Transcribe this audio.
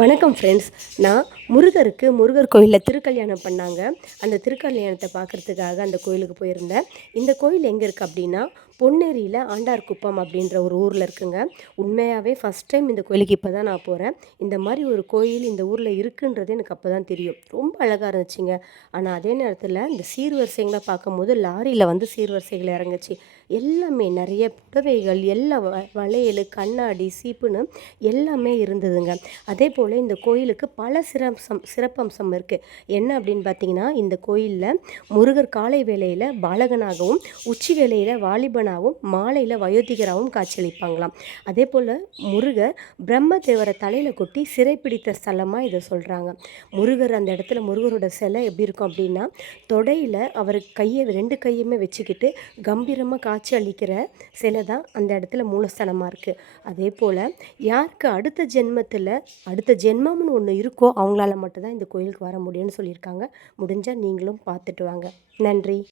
வணக்கம் ஃப்ரெண்ட்ஸ். நான் முருகர் கோயிலில் திருக்கல்யாணம் பண்ணாங்க. அந்த திருக்கல்யாணத்தை பார்க்குறதுக்காக அந்த கோயிலுக்கு போயிருந்தேன். இந்த கோயில் எங்கே இருக்குது அப்படின்னா, பொன்னேரியில் ஆண்டார்குப்பம் அப்படின்ற ஒரு ஊரில் இருக்குங்க. உண்மையாகவே ஃபஸ்ட் டைம் இந்த கோயிலுக்கு இப்போ தான் நான் போகிறேன். இந்த மாதிரி ஒரு கோயில் இந்த ஊரில் இருக்குன்றது எனக்கு அப்போ தான் தெரியும். ரொம்ப அழகாக இருந்துச்சுங்க. ஆனால் அதே நேரத்தில் இந்த சீர்வரிசைகளை பார்க்கும்போது லாரியில் வந்து சீர்வரிசைகள் இறங்குச்சு. எல்லாமே நிறைய புடவைகள், எல்லா வளையல், கண்ணாடி, சீப்புன்னு எல்லாமே இருந்ததுங்க. அதே போல் இந்த கோயிலுக்கு பல சிறப்பம்சம் இருக்குது. என்ன அப்படின்னு பார்த்தீங்கன்னா, இந்த கோயிலில் முருகர் காலை வேளையில் பாலகனாகவும், உச்சி வேளையில் வாலிபனாகவும், மாலையில் வயோதிகராகவும் காட்சியளிப்பாங்களாம். அதே போல் முருகர் பிரம்மதேவரை தலையில் கொட்டி சிறைப்பிடித்த ஸ்தலமாக இதை சொல்கிறாங்க. முருகர் அந்த இடத்துல முருகரோட சிலை எப்படி இருக்கும் அப்படின்னா, தொடையில் அவர் கையை 2 கையுமே வச்சுக்கிட்டு கம்பீரமாக காட்சி அளிக்கிற சிலை தான் அந்த இடத்துல மூலஸ்தானமாக இருக்குது. அதே போல் யாருக்கு அடுத்த ஜென்மம்னு ஒன்று இருக்கோ அவங்களால மட்டும்தான் இந்த கோயிலுக்கு வர முடியும்னு சொல்லியிருக்காங்க. முடிஞ்சால் நீங்களும் பார்த்துட்டு வாங்க. நன்றி.